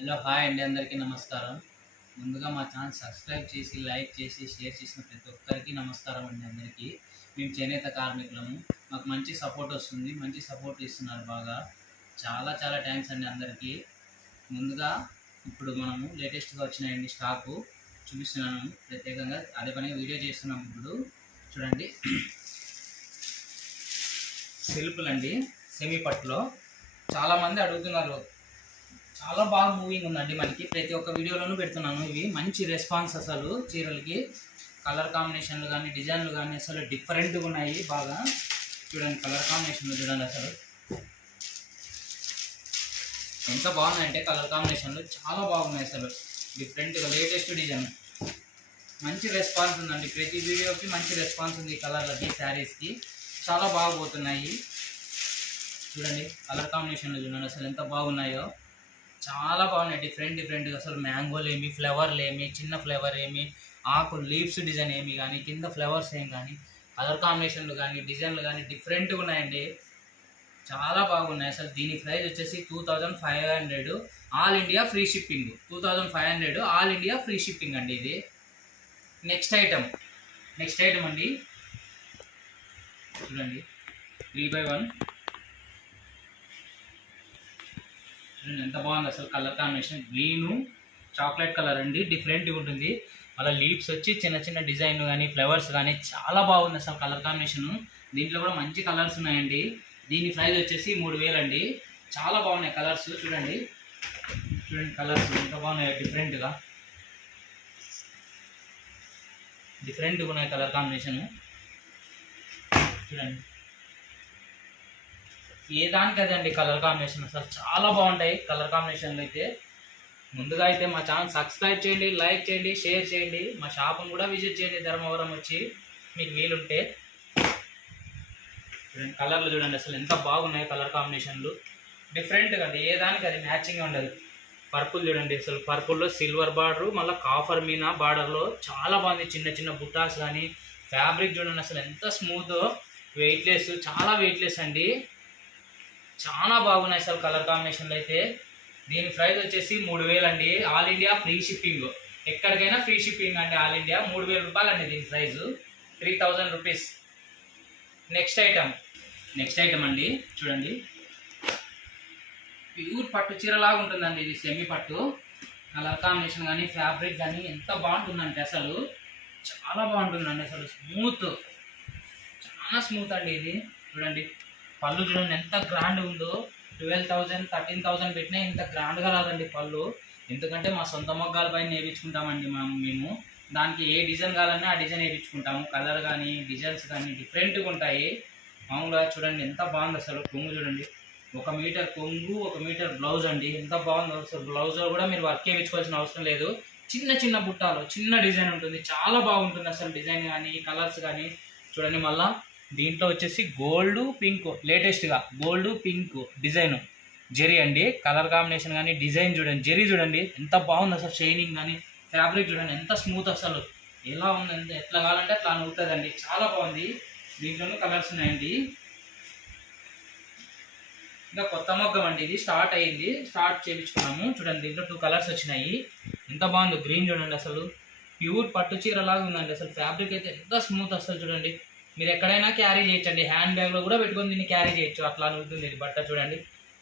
Hello hi అండి అందరికీ నమస్కారం. ముందుగా మా ఛానల్ సబ్స్క్రైబ్ చేసి లైక్ చేసి షేర్ చేసిన ప్రతి ఒక్కరికి నమస్కారం అండి అందరికీ. మేము చేనేత కార్మికులము. మాకు మంచి సపోర్ట్ వస్తుంది. మంచి సపోర్ట్ ఇస్తున్నారు బాగా. చాలా చాలా థ్యాంక్స్ అండి అందరికీ. ముందుగా ఇప్పుడు మనము లేటెస్ట్గా వచ్చినాయండి స్టాకు. చూపిస్తున్నాను. ప్రత్యేకంగా అదే పని వీడియో చేస్తున్నాం ఇప్పుడు. చూడండి. సెల్పులండి. సెమీ పట్టులో. చాలామంది అడుగుతున్నారు. చాలా బాగా మూవింగ్ ఉందండి మనకి. ప్రతి ఒక్క వీడియోలోనూ పెడుతున్నాను ఇవి. మంచి రెస్పాన్స్ అసలు చీరలకి. కలర్ కాంబినేషన్లు కానీ డిజైన్లు కానీ అసలు డిఫరెంట్గా ఉన్నాయి బాగా. చూడండి కలర్ కాంబినేషన్లు చూడండి అసలు. ఎంత బాగున్నాయంటే కలర్ కాంబినేషన్లు చాలా బాగున్నాయి అసలు. డిఫరెంట్గా లేటెస్ట్ డిజైన్ మంచి రెస్పాన్స్ ఉందండి. ప్రతి వీడియోకి మంచి రెస్పాన్స్ ఉంది ఈ కలర్లకి శారీస్కి చాలా బాగా పోతున్నాయి. చూడండి కలర్ కాంబినేషన్లు చూడండి అసలు ఎంత బాగున్నాయో. చాలా బాగున్నాయి. డిఫరెంట్ డిఫరెంట్ అసలు మ్యాంగోలు ఏమి ఫ్లవర్లు ఏమి చిన్న ఫ్లేవర్ ఏమి ఆకు లీవ్స్ డిజైన్ ఏమి కానీ కింద ఫ్లవర్స్ ఏమి కానీ కలర్ కాంబినేషన్లు కానీ డిజైన్లు కానీ డిఫరెంట్గా ఉన్నాయండి. చాలా బాగున్నాయి. అసలు దీని ప్రైస్ వచ్చేసి two thousand five hundred all India free shipping two thousand five hundred all India free shipping అండి ఇది. నెక్స్ట్ ఐటమ్ నెక్స్ట్ ఐటమ్ అండి. చూడండి. త్రీ బై వన్ ఎంత బాగుంది అసలు colour combination. Green chocolate colour అండి డిఫరెంట్గా ఉంటుంది. అలా లీవ్స్ వచ్చి చిన్న చిన్న డిజైన్ కానీ ఫ్లవర్స్ కానీ చాలా బాగుంది అసలు కలర్ కాంబినేషన్. దీంట్లో కూడా మంచి కలర్స్ ఉన్నాయండి. దీని ప్రైస్ వచ్చేసి మూడు అండి. చాలా బాగున్నాయి కలర్స్ చూడండి. చూడండి కలర్స్ ఎంత బాగున్నాయి డిఫరెంట్గా. డిఫరెంట్గా ఉన్నాయి కలర్ కాంబినేషన్. చూడండి. ఏ దానికి అదండి కలర్ కాంబినేషన్? అసలు చాలా బాగుంటాయి కలర్ కాంబినేషన్లు అయితే. ముందుగా అయితే మా ఛానల్ సబ్స్క్రైబ్ చేయండి లైక్ చేయండి షేర్ చేయండి. మా షాప్ను కూడా విజిట్ చేయండి ధర్మవరం వచ్చి మీకు వీలుంటే. కలర్లు చూడండి అసలు ఎంత బాగున్నాయి కలర్ కాంబినేషన్లు. డిఫరెంట్గా అండి ఏ దానికి అది మ్యాచింగ్ ఉండదు. పర్పుల్ చూడండి అసలు పర్పుల్లో సిల్వర్ బార్డర్ మళ్ళీ కాఫర్ మీనా బార్డర్లో చాలా బాగుంది. చిన్న చిన్న బుట్టాస్ కానీ ఫ్యాబ్రిక్ చూడండి అసలు ఎంత స్మూత్. వెయిట్లెస్ చాలా వెయిట్లెస్ అండి. చాలా బాగున్నాయి అసలు కలర్ కాంబినేషన్లు అయితే. దీని ప్రైస్ వచ్చేసి మూడు అండి. All India free shipping. ఎక్కడికైనా ఫ్రీ షిప్పింగ్ అండి ఆల్ ఇండియా. మూడు వేల రూపాయలు అండి దీని price. Three thousand rupees. Next item. Next item అండి. చూడండి. ప్యూర్ పట్టు చీరలాగా ఉంటుందండి ఇది సెమీ పట్టు. కలర్ కాంబినేషన్ కానీ ఫ్యాబ్రిక్ కానీ ఎంత బాగుంటుందంటే అసలు. చాలా బాగుంటుందండి అసలు. స్మూత్. చాలా స్మూత్ అండి ఇది. చూడండి. పళ్ళు చూడండి ఎంత గ్రాండ్ ఉందో. ట్వెల్వ్ థౌజండ్ థర్టీన్ థౌజండ్ పెట్టినా ఇంత గ్రాండ్గా రాదండి పళ్ళు. ఎందుకంటే మా సొంత మొగ్గాల పైన నేర్పించుకుంటామండి మా మేము. దానికి ఏ డిజైన్ కావాలన్నా ఆ డిజైన్ వేయించుకుంటాము కలర్ కానీ డిజైన్స్ కానీ డిఫరెంట్గా ఉంటాయి. మామూలుగా చూడండి ఎంత బాగుంది అసలు కొంగు చూడండి. ఒక మీటర్ కొంగు ఒక మీటర్ బ్లౌజ్ అండి. ఎంత బాగుందో అసలు బ్లౌజ్లో కూడా మీరు వర్క్ వేయించుకోవాల్సిన అవసరం లేదు. చిన్న చిన్న బుట్టాలు చిన్న డిజైన్ ఉంటుంది. చాలా బాగుంటుంది అసలు డిజైన్ కానీ కలర్స్ కానీ. చూడండి మళ్ళీ దీంట్లో వచ్చేసి గోల్డ్ పింక్ లేటెస్ట్గా గోల్డ్ పింక్ డిజైన్. జెరీ అండి కలర్ కాంబినేషన్ కానీ డిజైన్ చూడండి జెరీ చూడండి ఎంత బాగుంది అసలు షైనింగ్ కానీ ఫ్యాబ్రిక్ చూడండి ఎంత స్మూత్ అసలు. ఎలా ఉంది ఎంత ఎట్లా కావాలంటే అట్లా అనుగుతుందండి చాలా బాగుంది. దీంట్లోనూ కలర్స్ ఉన్నాయండి. ఇంకా కొత్త మొగ్గం అండి ఇది స్టార్ట్ అయ్యింది స్టార్ట్ చేయించుకున్నాము. చూడండి దీంట్లో టూ కలర్స్ వచ్చినాయి. ఎంత బాగుంది గ్రీన్ చూడండి అసలు. ప్యూర్ పట్టు చీర లాగా ఉందండి అసలు. ఫ్యాబ్రిక్ అయితే ఎంత స్మూత్ అసలు చూడండి. మీరు ఎక్కడైనా క్యారీ చేయొచ్చండి. హ్యాండ్ బ్యాగ్లో కూడా పెట్టుకొని దీన్ని క్యారీ చేయొచ్చు. అట్లా ఉంటుంది ఇది. బట్ట చూడండి.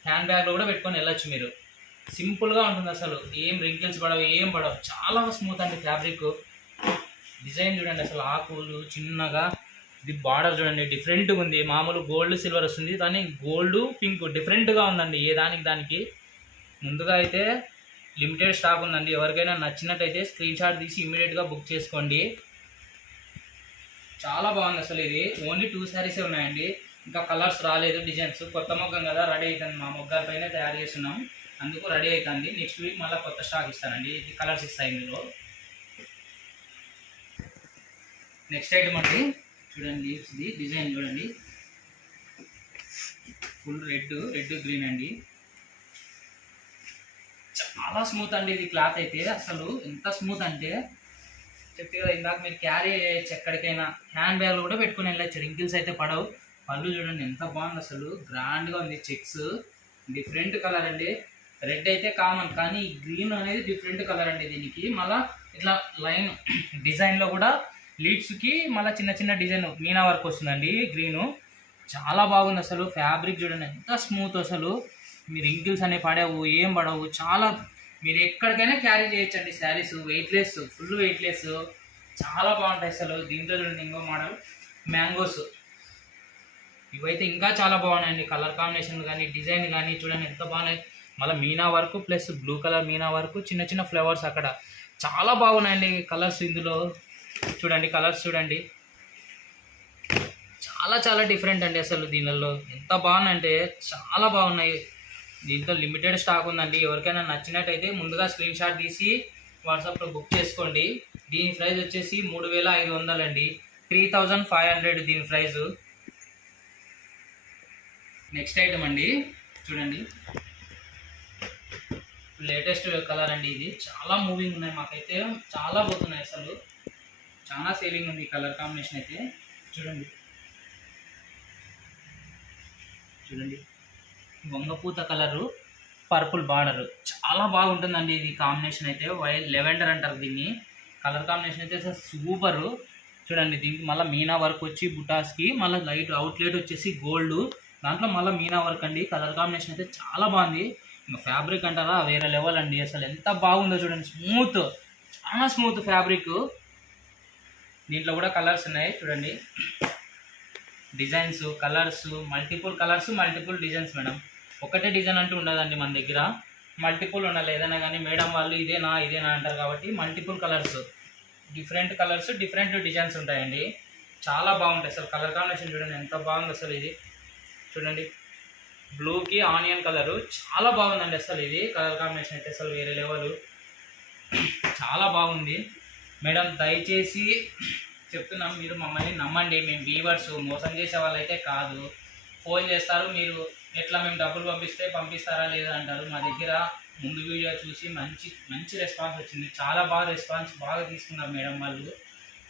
హ్యాండ్ బ్యాగ్లో కూడా పెట్టుకొని వెళ్ళొచ్చు మీరు. సింపుల్గా ఉంటుంది అసలు. ఏం రింకిల్స్ పడవు ఏం పడవు. చాలా స్మూత్ అండి ఫ్యాబ్రిక్ డిజైన్ చూడండి అసలు. ఆకులు చిన్నగా. ఇది బార్డర్ చూడండి. డిఫరెంట్గా ఉంది. మామూలు గోల్డ్ సిల్వర్ వస్తుంది. కానీ గోల్డ్ పింక్ డిఫరెంట్గా ఉందండి. ఏ దానికి దానికి. ముందుగా అయితే లిమిటెడ్ స్టాక్ ఉందండి. ఎవరికైనా నచ్చినట్టయితే స్క్రీన్ షాట్ తీసి ఇమీడియట్గా బుక్ చేసుకోండి. చాలా బాగుంది అసలు ఇది. ఓన్లీ టూ శారీసే ఉన్నాయండి. ఇంకా కలర్స్ రాలేదు డిజైన్స్ కొత్త మొగ్గం కదా రెడీ అవుతుంది మా మొగ్గాలపైన తయారు చేస్తున్నాం. అందుకు రెడీ అవుతుంది నెక్స్ట్ వీక్ మళ్ళీ కొత్త స్టాక్ ఇస్తానండి. ఇది కలర్స్ ఇస్తాయి ఇందులో. నెక్స్ట్ ఐటమ్ అండి. చూడండి ఇది డిజైన్ చూడండి. ఫుల్ రెడ్ రెడ్ గ్రీన్ అండి. చాలా స్మూత్ అండి ఇది క్లాత్ అయితే. అసలు ఎంత స్మూత్ అంటే చెప్పి కదా ఇందాక మీరు క్యారీ చేయొచ్చు ఎక్కడికైనా హ్యాండ్ బ్యాగ్లో కూడా పెట్టుకుని వెళ్ళచ్చు. రింకిల్స్ అయితే పడవు. పళ్ళు చూడండి ఎంత బాగుంది అసలు. గ్రాండ్గా ఉంది చెక్స్ డిఫరెంట్ కలర్ అండి. రెడ్ అయితే కామన్ కానీ గ్రీన్ అనేది డిఫరెంట్ కలర్ అండి దీనికి. మళ్ళా ఇట్లా లైన్ డిజైన్లో కూడా లీడ్స్కి మళ్ళీ చిన్న చిన్న డిజైన్ మీనా వర్క్ వస్తుందండి గ్రీను చాలా బాగుంది అసలు. ఫ్యాబ్రిక్ చూడండి ఎంత స్మూత్ అసలు. మీ రింకిల్స్ అనేవి పడవు ఏం పడవు. చాలా మీరు ఎక్కడికైనా క్యారీ చేయొచ్చండి శారీస్ వెయిట్లెస్ ఫుల్ వెయిట్లెస్ చాలా బాగుంటాయి అసలు దీంట్లో చూడండి ఇంకో మోడల్ మ్యాంగోస్ ఇవైతే ఇంకా చాలా బాగున్నాయండి. కలర్ కాంబినేషన్ కానీ డిజైన్ కానీ చూడండి ఎంత బాగున్నాయి. మళ్ళీ మీనా వరకు ప్లస్ బ్లూ కలర్ మీనా వరకు చిన్న చిన్న ఫ్లవర్స్ అక్కడ. చాలా బాగున్నాయండి కలర్స్ ఇందులో. చూడండి కలర్స్ చూడండి. చాలా చాలా డిఫరెంట్ అండి అసలు దీనిలో. ఎంత బాగున్నాయంటే చాలా బాగున్నాయి. దీంట్లో లిమిటెడ్ స్టాక్ ఉందండి. ఎవరికైనా నచ్చినట్టయితే ముందుగా స్క్రీన్ షాట్ తీసి వాట్సాప్లో బుక్ చేసుకోండి. దీని ప్రైస్ వచ్చేసి మూడు వేల ఐదు వందలండి త్రీ థౌజండ్ ఫైవ్ హండ్రెడ్ దీని ప్రైస్ నెక్స్ట్ ఐటమ్ అండి. చూడండి. లేటెస్ట్ కలర్ అండి ఇది. చాలా మూవింగ్ ఉన్నాయి మాకైతే. చాలా పోతున్నాయి అసలు. చాలా సేలింగ్ ఉంది కలర్ కాంబినేషన్ అయితే. చూడండి. చూడండి. వంగపూత కలరు పర్పుల్ బార్డర్. చాలా బాగుంటుందండి ఇది కాంబినేషన్ అయితే. వై లెవెండర్ అంటారు దీన్ని. కలర్ కాంబినేషన్ అయితే అసలు సూపరు. చూడండి దీనికి మళ్ళీ మీనా వర్క్ వచ్చి బుటాస్కి మళ్ళీ లైట్ అవుట్లెట్ వచ్చేసి గోల్డ్. దాంట్లో మళ్ళీ మీనా వర్క్ అండి. కలర్ కాంబినేషన్ అయితే చాలా బాగుంది. ఇంకా ఫ్యాబ్రిక్ అంటారా వేరే లెవెల్ అండి. అసలు ఎంత బాగుందో చూడండి స్మూత్. చాలా స్మూత్ ఫ్యాబ్రిక్. దీంట్లో కూడా కలర్స్ ఉన్నాయి చూడండి. Designs colours multiple colours multiple designs madam. ఒకటే డిజైన్ అంటూ ఉండదండి మన దగ్గర. మల్టిపుల్ ఉండాలి. ఏదైనా కానీ మేడం వాళ్ళు ఇదేనా ఇదేనా అంటారు కాబట్టి multiple colours. Different colours different designs ఉంటాయండి. చాలా బాగుంటాయి అసలు. కలర్ కాంబినేషన్ చూడండి ఎంత బాగుంది అసలు ఇది. చూడండి. బ్లూకి ఆనియన్ కలరు. చాలా బాగుందండి అసలు ఇది. కలర్ కాంబినేషన్ అయితే అసలు వేరే లెవెల్. చాలా బాగుంది. మేడం దయచేసి చెప్తున్నాం మీరు మమ్మల్ని నమ్మండి. మేము వీవర్స్. మోసం చేసే వాళ్ళైతే కాదు. ఫోన్ చేస్తారు మీరు ఎట్లా మేము డబ్బులు పంపిస్తే పంపిస్తారా లేదా అంటారు. మా దగ్గర ముందు వీడియో చూసి మంచి మంచి రెస్పాన్స్ వచ్చింది. చాలా బాగా రెస్పాన్స్ బాగా తీసుకున్నారు మేడం వాళ్ళు.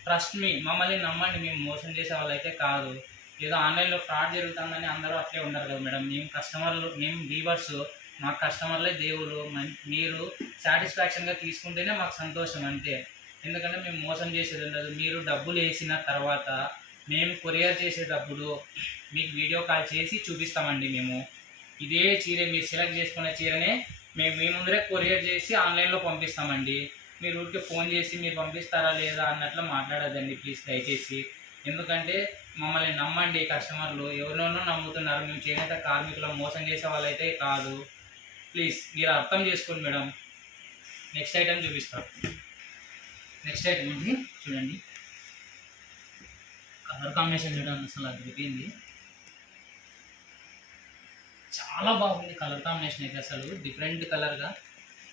ట్రస్ట్ మీ మమ్మల్ని నమ్మండి. మేము మోసం చేసే వాళ్ళైతే కాదు. ఏదో ఆన్లైన్లో ఫ్రాడ్ జరుగుతుందని అందరూ అట్లే ఉండరు కదా మేడం. మేము కస్టమర్లు మేము వీవర్స్ మా కస్టమర్లే దేవుడు మీరు సాటిస్ఫాక్షన్గా తీసుకుంటేనే మాకు సంతోషం అంతే. ఎందుకంటే మేము మోసం చేసేది ఉండదు మీరు డబ్బులు వేసిన తర్వాత మేము కొరియర్ చేసేటప్పుడు మీకు వీడియో కాల్ చేసి చూపిస్తామండి మేము. ఇదే చీర మీరు సెలెక్ట్ చేసుకున్న చీరనే మేము మీ ముందరే కొరియర్ చేసి ఆన్లైన్లో పంపిస్తామండి. మీరు ఊరికి ఫోన్ చేసి మీరు పంపిస్తారా లేదా అన్నట్లు మాట్లాడదండి ప్లీజ్ దయచేసి. ఎందుకంటే మమ్మల్ని నమ్మండి కస్టమర్లు. ఎవరినోనో నమ్ముతున్నారు. మేము చేనేత కార్మికులు మోసం చేసే వాళ్ళైతే కాదు. ప్లీజ్ మీరు అర్థం చేసుకోండి మేడం. నెక్స్ట్ ఐటమ్ చూపిస్తాం. నెక్స్ట్ ఐటమ్ అండి చూడండి. కలర్ కాంబినేషన్ చూడండి అసలు అదిరిపోయింది. చాలా బాగుంది కలర్ కాంబినేషన్ అయితే అసలు డిఫరెంట్ కలర్గా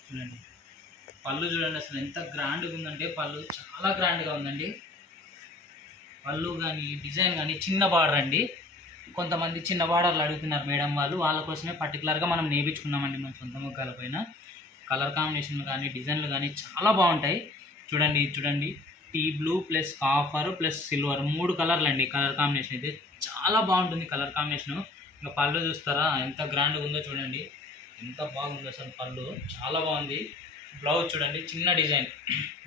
చూడండి. పళ్ళు చూడండి అసలు ఎంత గ్రాండ్గా ఉందంటే పళ్ళు చాలా గ్రాండ్గా ఉందండి. పళ్ళు కానీ డిజైన్ కానీ చిన్న బార్డర్ అండి. కొంతమంది చిన్న బార్డర్లు అడుగుతున్నారు మేడం వాళ్ళు. వాళ్ళ కోసమే పర్టికులర్గా మనం నేర్పించుకున్నామండి మన సొంత ముగ్గాల పైన. కలర్ కాంబినేషన్లు కానీ డిజైన్లు కానీ చాలా బాగుంటాయి. చూడండి చూడండి. Tea blue plus copper plus silver మూడు కలర్లు అండి కలర్ కాంబినేషన్ అయితే. చాలా బాగుంటుంది కలర్ కాంబినేషన్. ఇంకా పళ్ళు చూస్తారా? ఎంత గ్రాండ్గా ఉందో చూడండి. ఎంత బాగుందో అసలు పళ్ళు. చాలా బాగుంది. బ్లౌజ్ చూడండి చిన్న డిజైన్.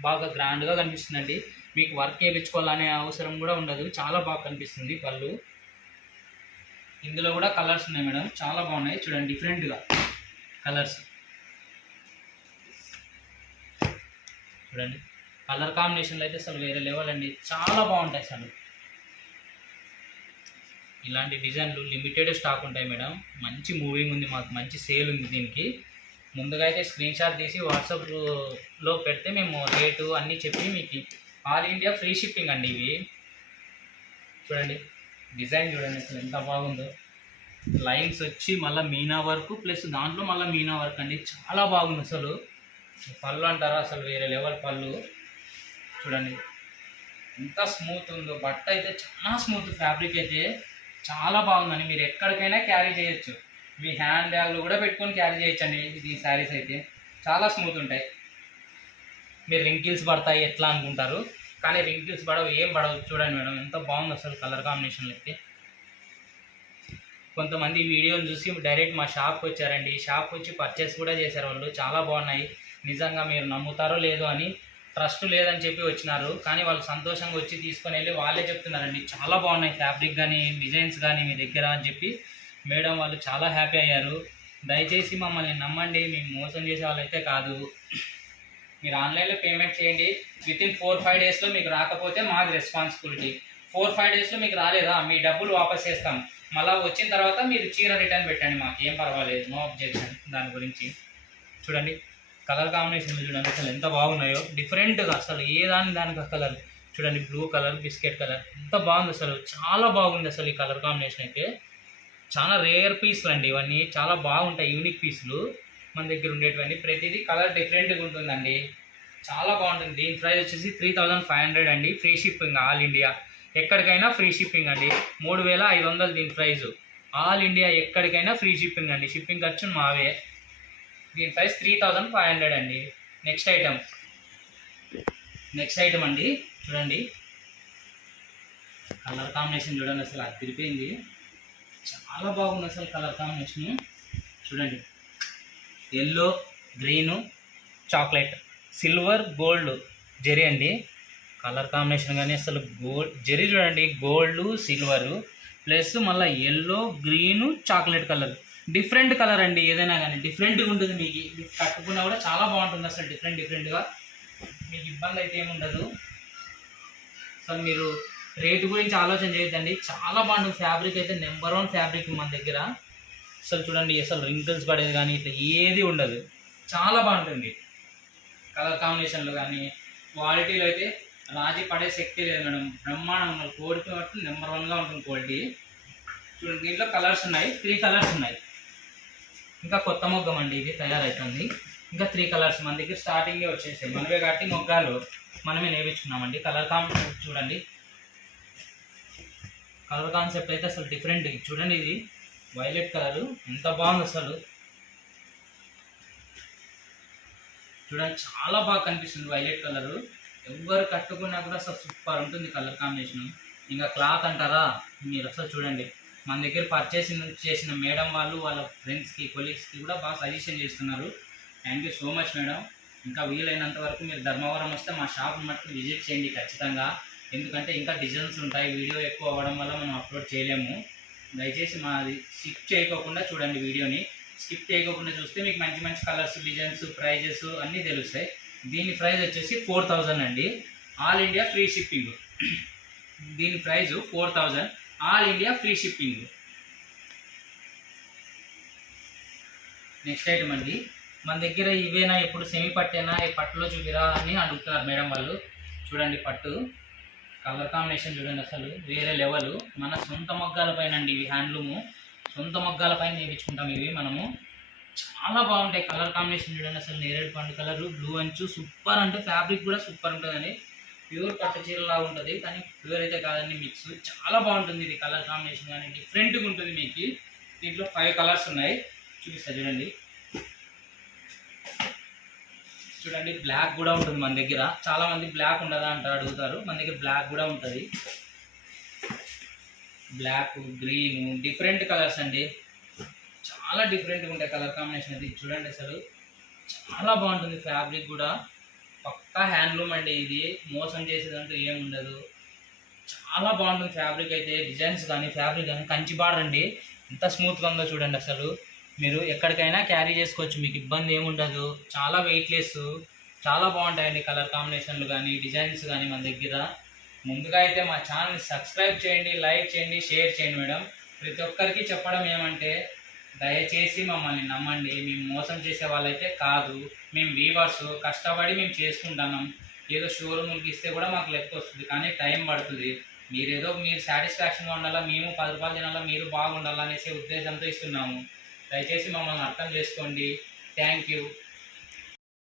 బాగా గ్రాండ్గా కనిపిస్తుందండి. మీకు వర్క్ వేయించుకోవాలనే అవసరం కూడా ఉండదు. చాలా బాగా కనిపిస్తుంది పళ్ళు. ఇందులో కూడా కలర్స్ ఉన్నాయి మేడం. చాలా బాగున్నాయి. చూడండి డిఫరెంట్గా కలర్స్. చూడండి. కలర్ కాంబినేషన్లో అయితే అసలు వేరే లెవెల్ అండి. చాలా బాగుంటాయి అసలు. ఇలాంటి డిజైన్లు లిమిటెడ్ స్టాక్ ఉంటాయి మేడం. మంచి మూవింగ్ ఉంది మాకు మంచి సేల్ ఉంది దీనికి. ముందుగా అయితే స్క్రీన్ షాట్ తీసి వాట్సాప్లో పెడితే మేము రేటు అన్నీ చెప్పి మీకు ఆల్ ఇండియా ఫ్రీ షిప్పింగ్ అండి ఇవి. చూడండి డిజైన్ చూడండి అసలు ఎంత బాగుందో. లైన్స్ వచ్చి మళ్ళీ మీనా వర్క్ ప్లస్ దాంట్లో మళ్ళీ మీనా వర్క్ అండి. చాలా బాగుంది అసలు. పళ్ళు అంటారా అసలు వేరే లెవెల్ పళ్ళు. చూడండి. ఎంత స్మూత్ ఉందో. బట్ట అయితే చాలా స్మూత్ ఫ్యాబ్రిక్ అయితే చాలా బాగుందండి. మీరు ఎక్కడికైనా క్యారీ చేయొచ్చు. మీ హ్యాండ్ బ్యాగ్లో కూడా పెట్టుకొని క్యారీ చేయొచ్చండి. ఇది శారీస్ అయితే చాలా స్మూత్ ఉంటాయి. మీరు రింకిల్స్ పడతాయి ఎట్లా అనుకుంటారు? కానీ రింకిల్స్ పడవు ఏం పడవు. చూడండి మేడం ఎంత బాగుంది అసలు కలర్ కాంబినేషన్లు అయితే కొంతమంది వీడియోని చూసి డైరెక్ట్ మా షాప్కి వచ్చారండి. షాప్కి వచ్చి పర్చేస్ కూడా చేశారు వాళ్ళు. చాలా బాగున్నాయి. నిజంగా మీరు నమ్ముతారో లేదో అని ట్రస్ట్ లేదని చెప్పి వచ్చినారు. కానీ వాళ్ళు సంతోషంగా వచ్చి తీసుకొని వెళ్ళి వాళ్ళే చెప్తున్నారండి. చాలా బాగున్నాయి ఫ్యాబ్రిక్ కానీ డిజైన్స్ కానీ మీ దగ్గర అని చెప్పి. మేడం వాళ్ళు చాలా హ్యాపీ అయ్యారు. దయచేసి మమ్మల్ని నమ్మండి. మేము మోసం చేసే వాళ్ళైతే కాదు. మీరు ఆన్లైన్లో పేమెంట్ చేయండి. విత్ ఇన్ ఫోర్ ఫైవ్ డేస్లో మీకు రాకపోతే మాది రెస్పాన్సిబిలిటీ ఫోర్ ఫైవ్ డేస్లో మీకు రాలేదా? మీ డబ్బులు వాపస్ చేస్తాం. మళ్ళీ వచ్చిన తర్వాత మీరు చీర రిటర్న్ పెట్టండి మాకు. ఏం పర్వాలేదు. నో అబ్జెక్షన్ దాని గురించి. చూడండి. కలర్ కాంబినేషన్ చూడండి అసలు ఎంత బాగున్నాయో. డిఫరెంట్గా అసలు ఏ దాని దానికి ఆ కలర్ చూడండి బ్లూ కలర్ బిస్కెట్ కలర్ ఎంత బాగుంది అసలు. చాలా బాగుంది అసలు ఈ కలర్ కాంబినేషన్ అయితే. చాలా రేర్ పీసులు అండి ఇవన్నీ. చాలా బాగుంటాయి యూనిక్ పీసులు మన దగ్గర ఉండేటివన్నీ. ప్రతిదీ కలర్ డిఫరెంట్గా ఉంటుందండి. చాలా బాగుంటుంది. దీని ప్రైస్ వచ్చేసి త్రీ థౌజండ్ ఫైవ్ హండ్రెడ్ అండి. ఫ్రీ షిప్పింగ్ ఆల్ ఇండియా ఎక్కడికైనా ఫ్రీ షిప్పింగ్ అండి. మూడు వేల ఐదు వందలు దీని ప్రైజు ఆల్ ఇండియా ఎక్కడికైనా ఫ్రీ షిప్పింగ్ అండి. షిప్పింగ్ ఖర్చు మావే. దీని price three thousand five hundred అండి. Next item. నెక్స్ట్ ఐటమ్ అండి. చూడండి. కలర్ కాంబినేషన్ చూడండి అసలు అది తిరిపోయింది చాలా బాగుంది అసలు కలర్ కాంబినేషన్. చూడండి. Yellow green chocolate silver gold zari అండి. కలర్ కాంబినేషన్ కానీ అసలు గోల్డ్ జెరీ చూడండి. గోల్డ్ సిల్వరు ప్లస్ మళ్ళీ yellow green chocolate colour. Different colour అండి ఏదైనా కానీ. డిఫరెంట్గా ఉంటుంది మీకు. కట్టుకున్నా కూడా చాలా బాగుంటుంది అసలు డిఫరెంట్ డిఫరెంట్గా మీకు ఇబ్బంది అయితే ఏముండదు అసలు మీరు రేటు గురించి ఆలోచన చేయొద్దండి. చాలా బాగుంటుంది. ఫ్యాబ్రిక్ అయితే నెంబర్ వన్ ఫ్యాబ్రిక్ మన దగ్గర. అసలు చూడండి అసలు రింకిల్స్ పడేది కానీ ఇట్లా ఏది ఉండదు. చాలా బాగుంటుంది. కలర్ కాంబినేషన్లు కానీ క్వాలిటీలో అయితే రాజీ పడే శక్తి లేదు మేడం. బ్రహ్మాండం ఉన్నది బట్టి నెంబర్ వన్గా ఉంటుంది క్వాలిటీ చూడండి దీంట్లో కలర్స్ ఉన్నాయి. త్రీ కలర్స్ ఉన్నాయి. ఇంకా కొత్త మొగ్గం అండి ఇది తయారవుతుంది ఇంకా త్రీ కలర్స్ మన దగ్గర స్టార్టింగే వచ్చేసాయి. మనమే కాబట్టి మొగ్గాలు మనమే నేర్పించుకున్నామండి. కలర్ కాన్సెప్ట్ చూడండి. కలర్ కాన్సెప్ట్ అయితే అసలు డిఫరెంట్ చూడండి ఇది. వైలెట్ కలర్ ఎంత బాగుంది అసలు. చూడండి చాలా బాగా కనిపిస్తుంది వైలెట్ కలర్ ఎవరు కట్టుకున్నా కూడా అసలు సూపర్ ఉంటుంది కలర్ కాంబినేషన్ ఇంకా క్లాత్ అంటారా? మీరు అసలు చూడండి. మన దగ్గర పర్చేస్ చేసిన మేడం వాళ్ళు వాళ్ళ ఫ్రెండ్స్కి కొలీగ్స్కి కూడా బాగా సజెషన్ చేస్తున్నారు. Thank you so much madam. ఇంకా వీలైనంత వరకు మీరు ధర్మవరం వస్తే మా షాప్ మట్టుకు విజిట్ చేయండి ఖచ్చితంగా. ఎందుకంటే ఇంకా డిజైన్స్ ఉంటాయి. వీడియో ఎక్కువ అవ్వడం వల్ల మనం అప్లోడ్ చేయలేము. దయచేసి మాది స్కిప్ చేయకోకుండా చూడండి వీడియోని. స్కిప్ చేయకోకుండా చూస్తే మీకు మంచి మంచి కలర్స్ డిజైన్స్ ప్రైజెస్ అన్నీ తెలుస్తాయి. దీని ప్రైస్ వచ్చేసి ఫోర్ థౌజండ్ అండి. ఆల్ ఇండియా ఫ్రీ షిప్పింగ్ దీని price four thousand all India free shipping. Next item అండి. మన దగ్గర ఇవేనా? ఎప్పుడు సెమీ పట్టేనా? ఈ పట్టులో చూపిరా అని అడుగుతున్నారు మేడం వాళ్ళు. చూడండి పట్టు. కలర్ కాంబినేషన్ చూడండి అసలు. వేరే లెవెల్ మన సొంత మొగ్గాల పైన అండి ఇవి హ్యాండ్లూము సొంత మొగ్గాల పైన నేర్పించుకుంటాం ఇవి మనము. చాలా బాగుంటాయి. కలర్ కాంబినేషన్ చూడండి అసలు. నేరేడు పండు కలర్ బ్లూ అంచు. సూపర్ అంటే ఫ్యాబ్రిక్ కూడా సూపర్ ఉంటుందండి. ప్యూర్ పట్టు చీరలా ఉంటుంది. కానీ ప్యూర్ అయితే కాదండి మిక్స్ చాలా బాగుంటుంది ఇది కలర్ కాంబినేషన్ కానీ డిఫరెంట్గా ఉంటుంది మీకు. దీంట్లో ఫైవ్ కలర్స్ ఉన్నాయి. చూపిస్తా చూడండి. చూడండి బ్లాక్ కూడా ఉంటుంది మన దగ్గర. చాలా మంది బ్లాక్ ఉండదా అంటారు అడుగుతారు. మన దగ్గర బ్లాక్ కూడా ఉంటుంది. బ్లాక్ గ్రీన్ డిఫరెంట్ కలర్స్ అండి. చాలా డిఫరెంట్గా ఉంటాయి కలర్ కాంబినేషన్ అది. చూడండి అసలు. చాలా బాగుంటుంది ఫ్యాబ్రిక్ కూడా. పక్కా హ్యాండ్లూమ్ అండి ఇది. మోసం చేసేదంటూ ఏమి ఉండదు. చాలా బాగుంటుంది ఫ్యాబ్రిక్ అయితే డిజైన్స్ కానీ ఫ్యాబ్రిక్ కానీ. కంచి బార్డర్ అండి. ఎంత స్మూత్గా ఉందో చూడండి అసలు. మీరు ఎక్కడికైనా క్యారీ చేసుకోవచ్చు మీకు ఇబ్బంది ఏముండదు చాలా వెయిట్లెస్ చాలా బాగుంటాయండి కలర్ కాంబినేషన్లు కానీ డిజైన్స్ కానీ మన దగ్గర. ముందుగా అయితే మా ఛానల్ని సబ్స్క్రైబ్ చేయండి లైక్ చేయండి షేర్ చేయండి మేడం. ప్రతి ఒక్కరికి చెప్పడం ఏమంటే దయచేసి మమ్మల్ని నమ్మండి. మేము మోసం చేసే వాళ్ళైతే కాదు. మేము వీవర్స్ కష్టపడి మేము చేసుకుంటున్నాం. ఏదో షోరూమ్కి ఇస్తే కూడా మాకు లెక్క వస్తుంది. కానీ టైం పడుతుంది. మీరేదో మీరు సాటిస్ఫాక్షన్గా ఉండాలా మేము పది రూపాయలు తినాలా మీరు బాగుండాలా అనేసి ఉద్దేశంతో ఇస్తున్నాము. దయచేసి మమ్మల్ని అర్థం చేసుకోండి. Thank you